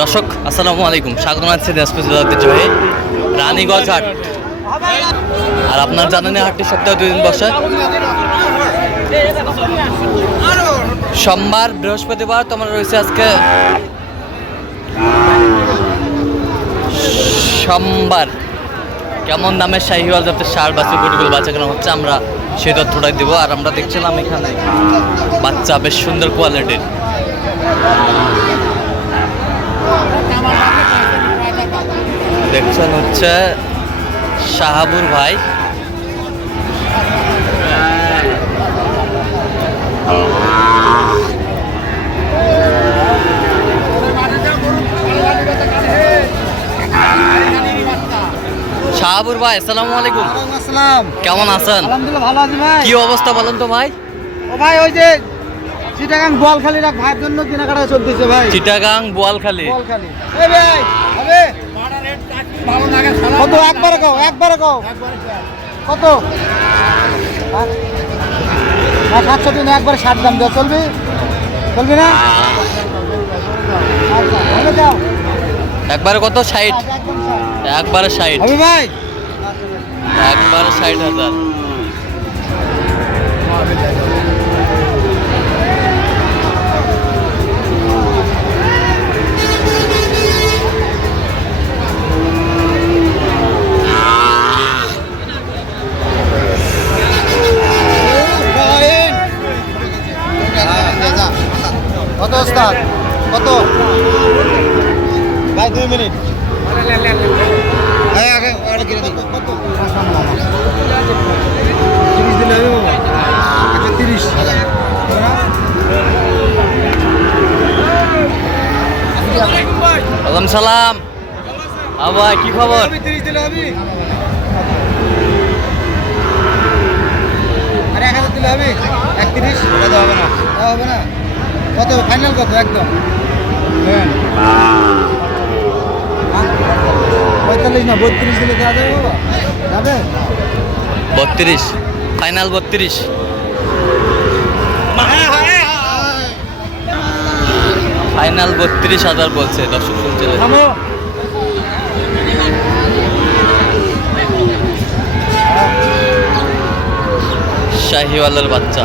দর্শক, আসসালামু আলাইকুম। স্বাগত জানাচ্ছি ঐতিহ্যবাহী রানীগঞ্জ হাট। আর আপনার জানেন হাটটি সপ্তাহে দুই দিন বসে। সোমবার বৃহস্পতিবার তোমার রয়েছে আজকে সোমবার। কেমন দামের শাহিওয়াল যাতে সার বাচ্চা গরুগুলো বাচ্চা কেনা হচ্ছে আমরা সেই তথ্যটাই দেবো। আর আমরা দেখছিলাম এখানে বাচ্চা বেশ সুন্দর কোয়ালিটির দেখছেন হচ্ছে শাহাবুর ভাই। শাহাবুর ভাই আসসালামু আলাইকুম। আসসালাম। কেমন আছেন? আলহামদুলিল্লাহ ভালো আছি ভাই। কি অবস্থা বলেন তো ভাই? ও ভাই ওই যে চিটাগাং বলখালির এক ভাইয়ের জন্য কেনাকাটা চলতেছে ভাই। চিটাগাং বোয়ালখালী। এই ভাই হবে কত? একবারে কও একবারে কও। কত? সাতশো দিন একবারে ষাট দাম দেওয়া চলবি? চলবি না? আচ্ছা হবে দাও একবারে কত? ষাট। একবারে ষাট। একবারে ষাট হাজার। কত ওস্তাদ? কত? ভাই দুই মিনিট। হ্যাঁ আগে আগে কিনে দিই কত? তিরিশ দিলে হবে বাবা। আচ্ছা তিরিশ। সালাম। আবার কি খবর? তিরিশ দিলে হবে। আরে এক হাজার দিলে হবে? একত্রিশ হবে না। হবে না? কত? ফাইনাল কত? একদম। হ্যাঁ। পঁয়তাল্লিশ না বত্রিশ দিলে দেওয়া যাবে বাবা। যাবে? বত্রিশ। ফাইনাল বত্রিশ। ফাইনাল বত্রিশ হাজার বলছে দর্শক শুনছিলেন থামো। শাহিওয়ালের বাচ্চা।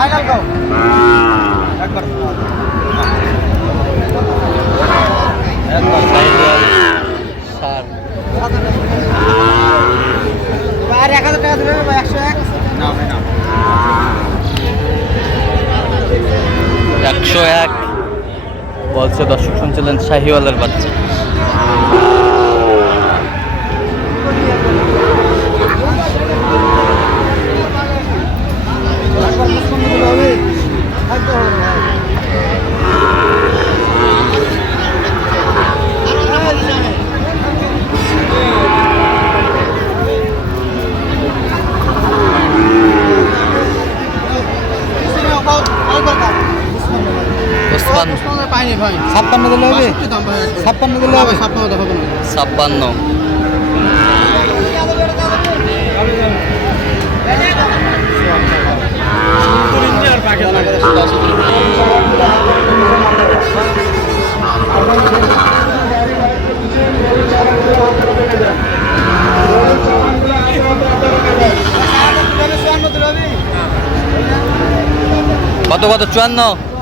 ফাইনাল গাও একবার শাহিওয়াল সার আর এক হাজার টাকা দিলে বা একশো এক একশো এক বলছে দর্শক শুনছিলেন শাহিওয়ালের বাচ্চা একবার মুসলমান দিলে হবে থাকতে হবে না। ওসমান ছাপ্পান্ন দিলে হবে? ছাপ্পান্ন দিলে হবে? ছাপ্পান্ন। কত কত? চুয়ান্ন।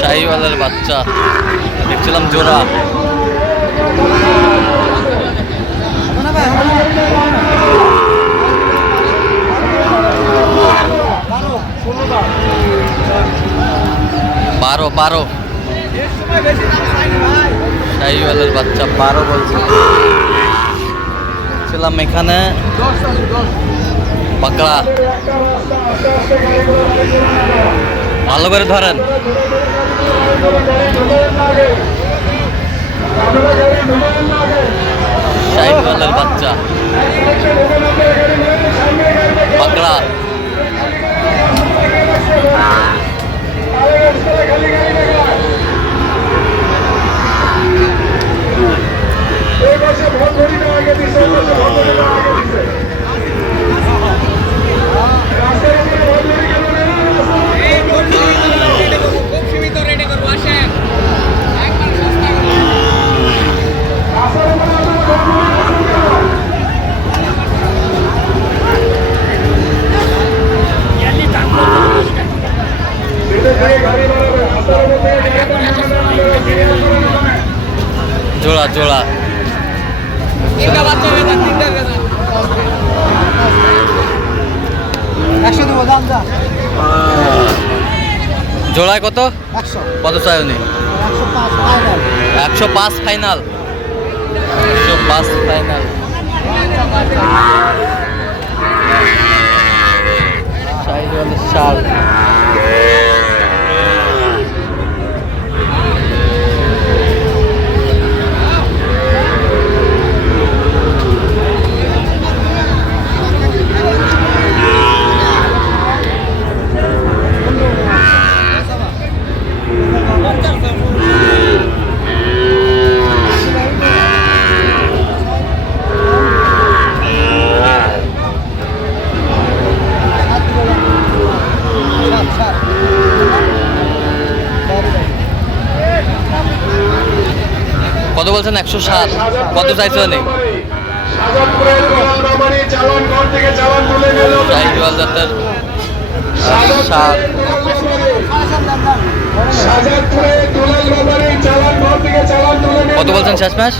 শাহিওয়ালের বাচ্চা। দেখছিলাম জোড়া। বারো বারো। শাহিওয়ালের বাচ্চা বারো বলছে। ছিলাম এখানে। পাকড়া ভালো করে ধরেন। বাচ্চা। পাকড়া জোড়া জোড়া। জোড়ায় কত? কত চাই উনি? একশো পাঁচ ফাইনাল একশো পাঁচ ফাইনাল চালান ঘর থেকে চালান তুলে নিল কত বলছেন শেষ ম্যাচ?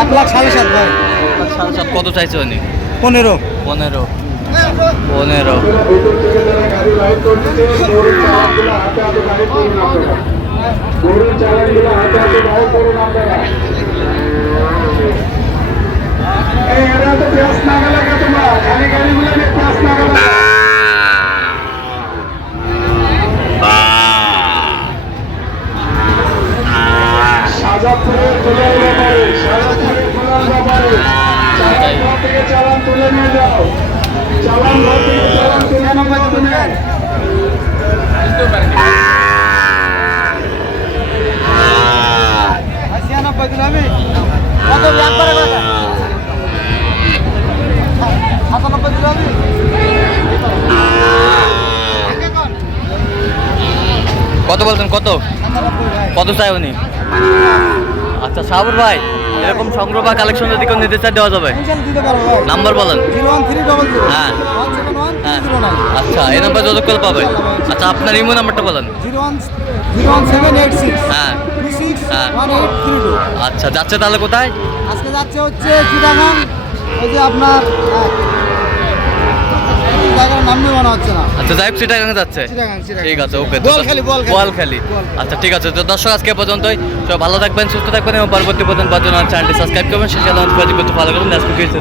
এক লাখ সাড়ে সাত ভাই। সাড়ে সাত। কত চাইছে উনি পনেরো। পনেরো। পনেরো। গরুর চালানগুলো হাতে হাতে গাড়ি করুন আপনারা। গাড়ি এরা তো পেঁয়াজ না গেলে তোমরা। খালি গাড়িগুলো পেঁয়াজ না গেলে সাজাদপুরের দুলাল ব্যাপারে সাজাদপুরের দুলাল ব্যাপারে। চালান ঘর থেকে চালান তুলে নিয়ে যাও। চালান ঘর থেকে চালান তুলে নিয়ে যাও তুমি কত বলছেন? কত? কত চাই উনি? আচ্ছা সাবুর ভাই এরকম সংগ্রহ বা কালেকশন যদি কেউ নিতে চাই দেওয়া যাবে। নাম্বার বলেন। হ্যাঁ। হ্যাঁ। আচ্ছা এই নাম্বার যোগাযোগ করে পাবেন। আচ্ছা আপনার ইমো নাম্বারটা বলেন। হ্যাঁ। হ্যাঁ। আচ্ছা যাচ্ছে তাহলে কোথায়? আজকে যাচ্ছে হচ্ছে চিটাগাং। ওই যে আপনার হ্যাঁ, আচ্ছা যাই হোক চিটাগাং যাচ্ছে। চিটাগাং চিটাগাং। ঠিক আছে ওকে। বলখালি আচ্ছা ঠিক আছে তো দর্শক আজকে পর্যন্তই। ভালো থাকবেন সুস্থ থাকবেন এবং পরবর্তী পর্যন্ত পাঁচজন চ্যানেলটি সাবস্ক্রাইব করবেন ফলো